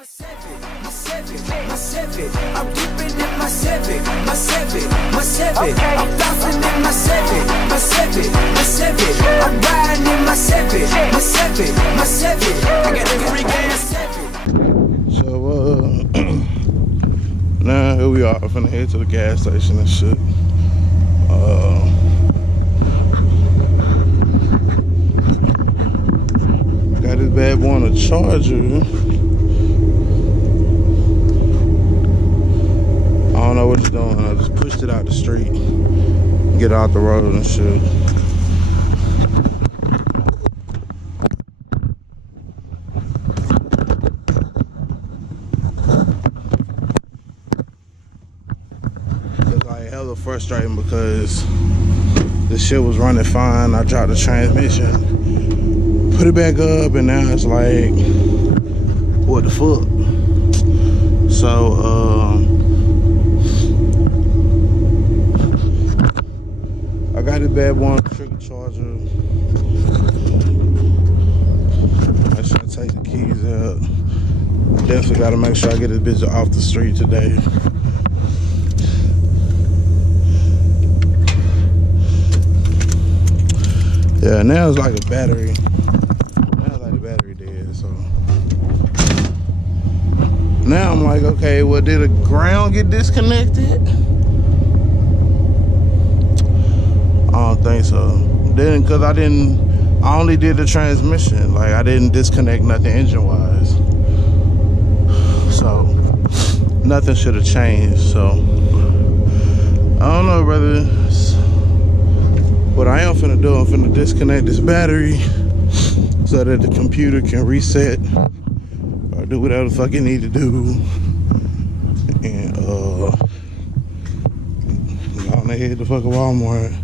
I'm dipping in my Civic, my Civic. I'm bouncing in my Civic, my Civic. I'm riding in my Civic, my Civic. I got the free gas. So now here we are, finna head to the gas station and shit. Got this bad boy on a charger. I don't know what it's doing. I just pushed it out the street, get out the road and shit. It's like hella frustrating because this shit was running fine. I dropped the transmission, put it back up, and now it's like, what the fuck? So I got this bad one trigger charger. I should take the keys out. Definitely gotta make sure I get this bitch off the street today. Yeah, now it's like a battery. Now it's like the battery dead, so. Now I'm like, okay, well, did the ground get disconnected? I don't think so. Then, cause I only did the transmission. Like, I didn't disconnect nothing engine-wise. So, nothing should have changed. So, I don't know, brother. What I am finna do, I'm finna disconnect this battery so that the computer can reset or do whatever the fuck it need to do. And, I'm gonna head to fucking Walmart.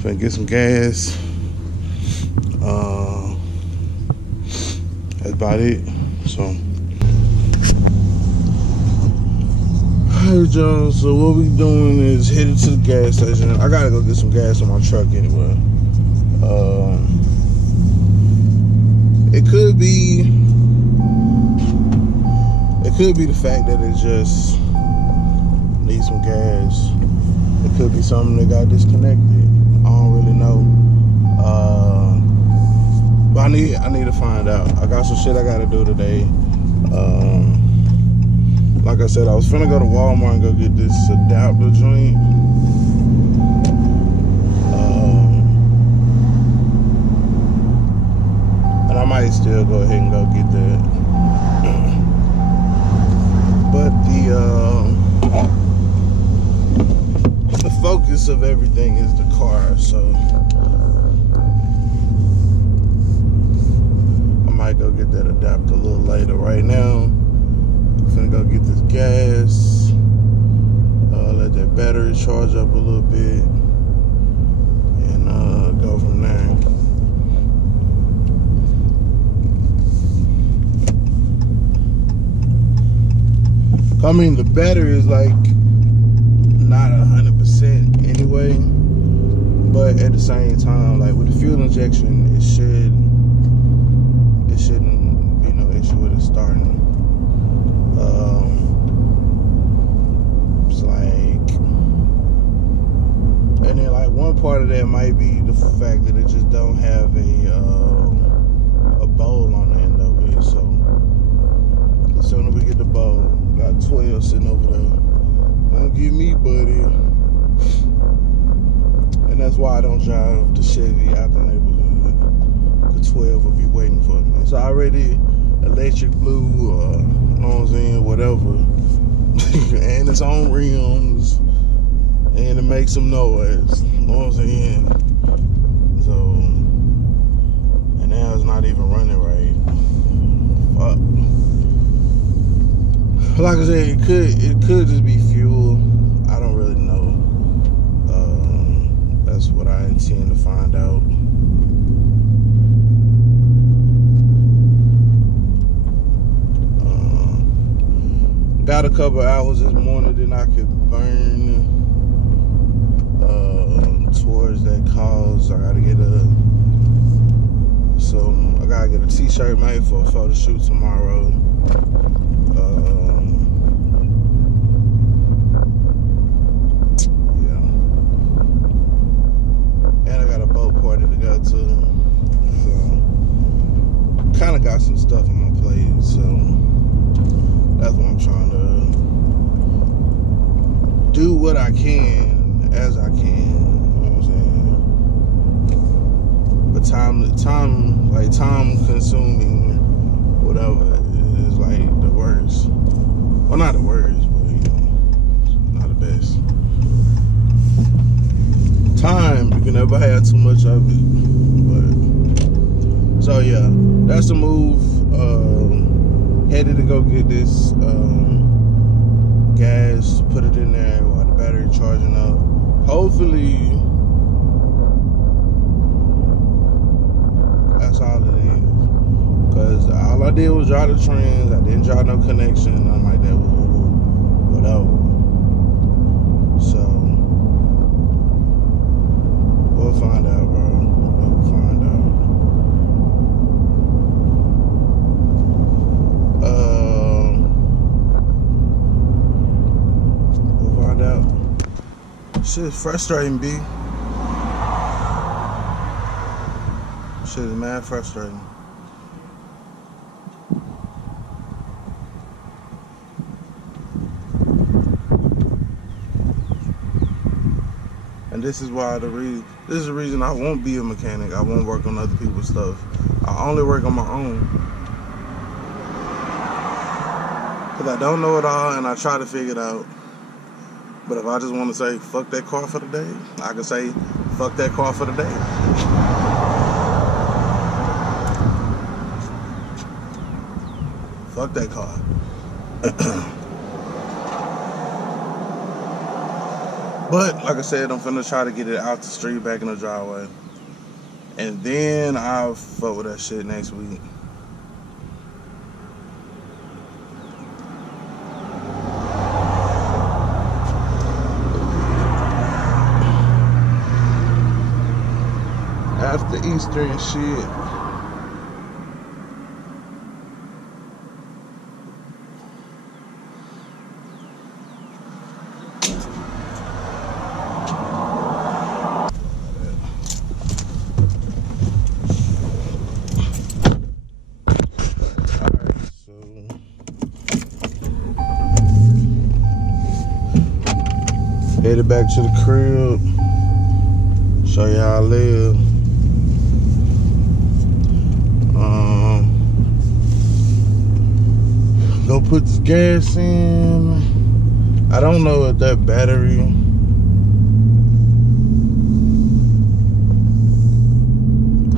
Finna get some gas. That's about it. So, hey John, so what we doing is headed to the gas station. I gotta go get some gas on my truck anyway. It could be the fact that it just needs some gas. It could be something that got disconnected. I don't really know. But I need to find out. I got some shit I gotta do today. Like I said, I was finna go to Walmart and go get this adapter joint. And I might still go ahead and go get that. But the focus of everything is the car, so I might go get that adapter a little later. Right now, I'm finna go get this gas, let that battery charge up a little bit, and go from there. I mean, the battery is like not 100% anyway, but at the same time, like with the fuel injection, it shouldn't be no issue with it starting. It's like, and then like one part of that might be the fact that it just don't have a bowl on the end of it. So as soon as we get the bowl, got 12 sitting over there. Don't get me, buddy. And that's why I don't drive the Chevy out the neighborhood. The 12 will be waiting for me. It's already electric blue, or, you know what I'm saying, whatever. And its own rims. And it makes some noise. You know what I'm saying? So, and now it's not even running right. Fuck. Like I said, it could just be fuel. I don't really know. That's what I intend to find out. Got a couple hours this morning, then I could burn towards that cause. I gotta get a t-shirt made for a photo shoot tomorrow. what I can as I can. You know what I'm saying? But time consuming, whatever, is like the worst. Well, not the worst, but you know, not the best. Time, you can never have too much of it. But so yeah, that's the move. Headed to go get this gas, put it in there while the battery charging up. Hopefully, that's all it is. Cause all I did was draw the trends. I didn't draw no connection. I'm like that, whatever. So we'll find out, bro. We'll find out. We'll find out. Shit's frustrating, B. Shit is mad frustrating. And this is why this is the reason I won't be a mechanic. I won't work on other people's stuff. I only work on my own. Cause I don't know it all and I try to figure it out. But if I just want to say fuck that car for the day, I can say fuck that car for the day. Fuck that car. But like I said, I'm finna try to get it out the street, back in the driveway, and then I'll fuck with that shit next week. After Easter and shit. Headed back to the crib, show you how I live. Go put this gas in. I don't know if that battery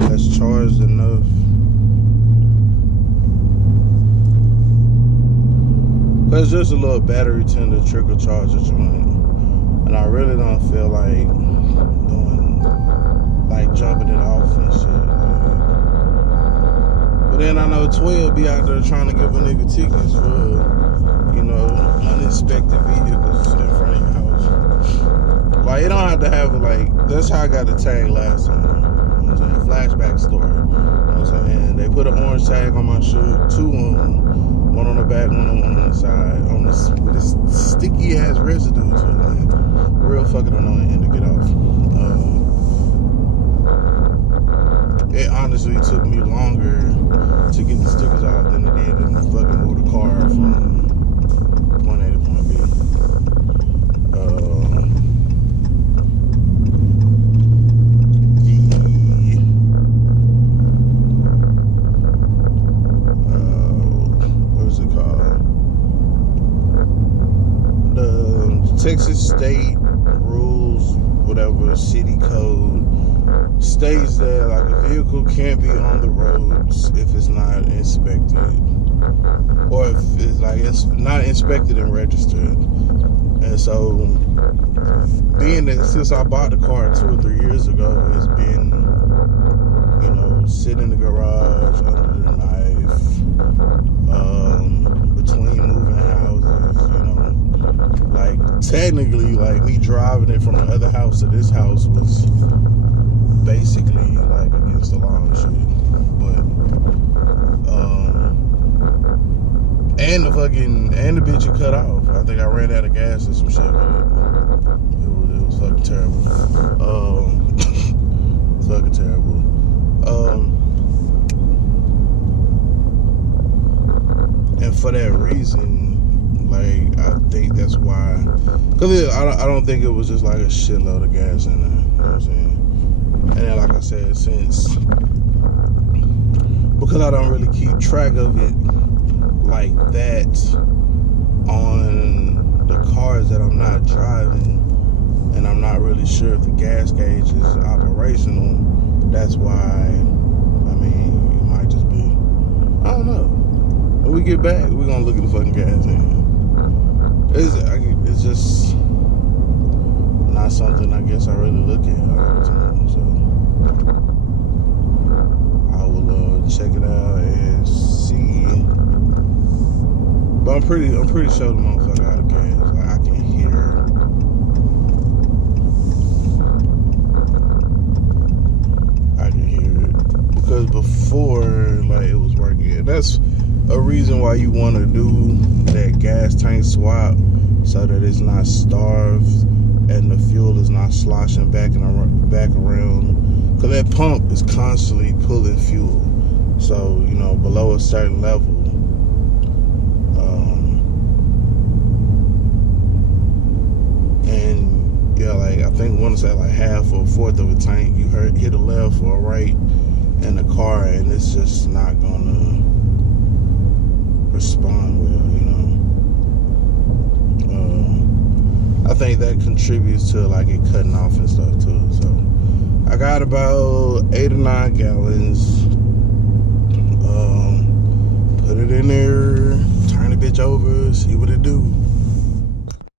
has charged enough. There's just a little battery tend to trickle charge the joint. And I really don't feel like jumping it off and shit. But then I know 12 be out there trying to give a nigga tickets for, you know, uninspected vehicles in front of your house. Like, it don't have to have that's how I got the tag last time. You know what I'm saying? Flashback story. You know what I'm saying? They put an orange tag on my shirt, 2 of them. One on the back, one on the side. With this sticky ass residue to it. Real fucking annoying to get off. It honestly took me longer to get the stickers out than it did to fucking move the car from point A to point B. What is it called? The Texas state rules, whatever, city code states that like a vehicle can't be on the roads if it's not inspected, or if it's not inspected and registered. And so, being that since I bought the car 2 or 3 years ago, it's been, you know, sitting in the garage under the knife, between moving houses, you know. Like, technically, like, me driving it from the other house to this house was basically, like, against the law and shit. But, and the bitch you cut off. I think I ran out of gas or some shit with it. It was fucking terrible. Fucking terrible. And for that reason, Like, I think that's why. Because I don't think it was just like a shitload of gas in there. You know what I'm saying? And then, like I said, because I don't really keep track of it like that on the cars that I'm not driving, and I'm not really sure if the gas gauge is operational, that's why, I mean, it might just be, I don't know. When we get back, we're going to look at the fucking gas in. It's just not something I guess I really look at all the time, so I will check it out and see. But I'm pretty sure the motherfucker out of gas. Like, I can hear. Because before, like, it was working. And that's a reason why you want to do that gas tank swap, so that it's not starved and the fuel is not sloshing back around. Because that pump is constantly pulling fuel. So, you know, below a certain level, and yeah, like, I think once at like half or a fourth of a tank, you hit a left or a right in the car, and it's just not gonna respond well, you know. I think that contributes to like it cutting off and stuff too. So I got about 8 or 9 gallons. Put it in there, turn the bitch over, see what it do.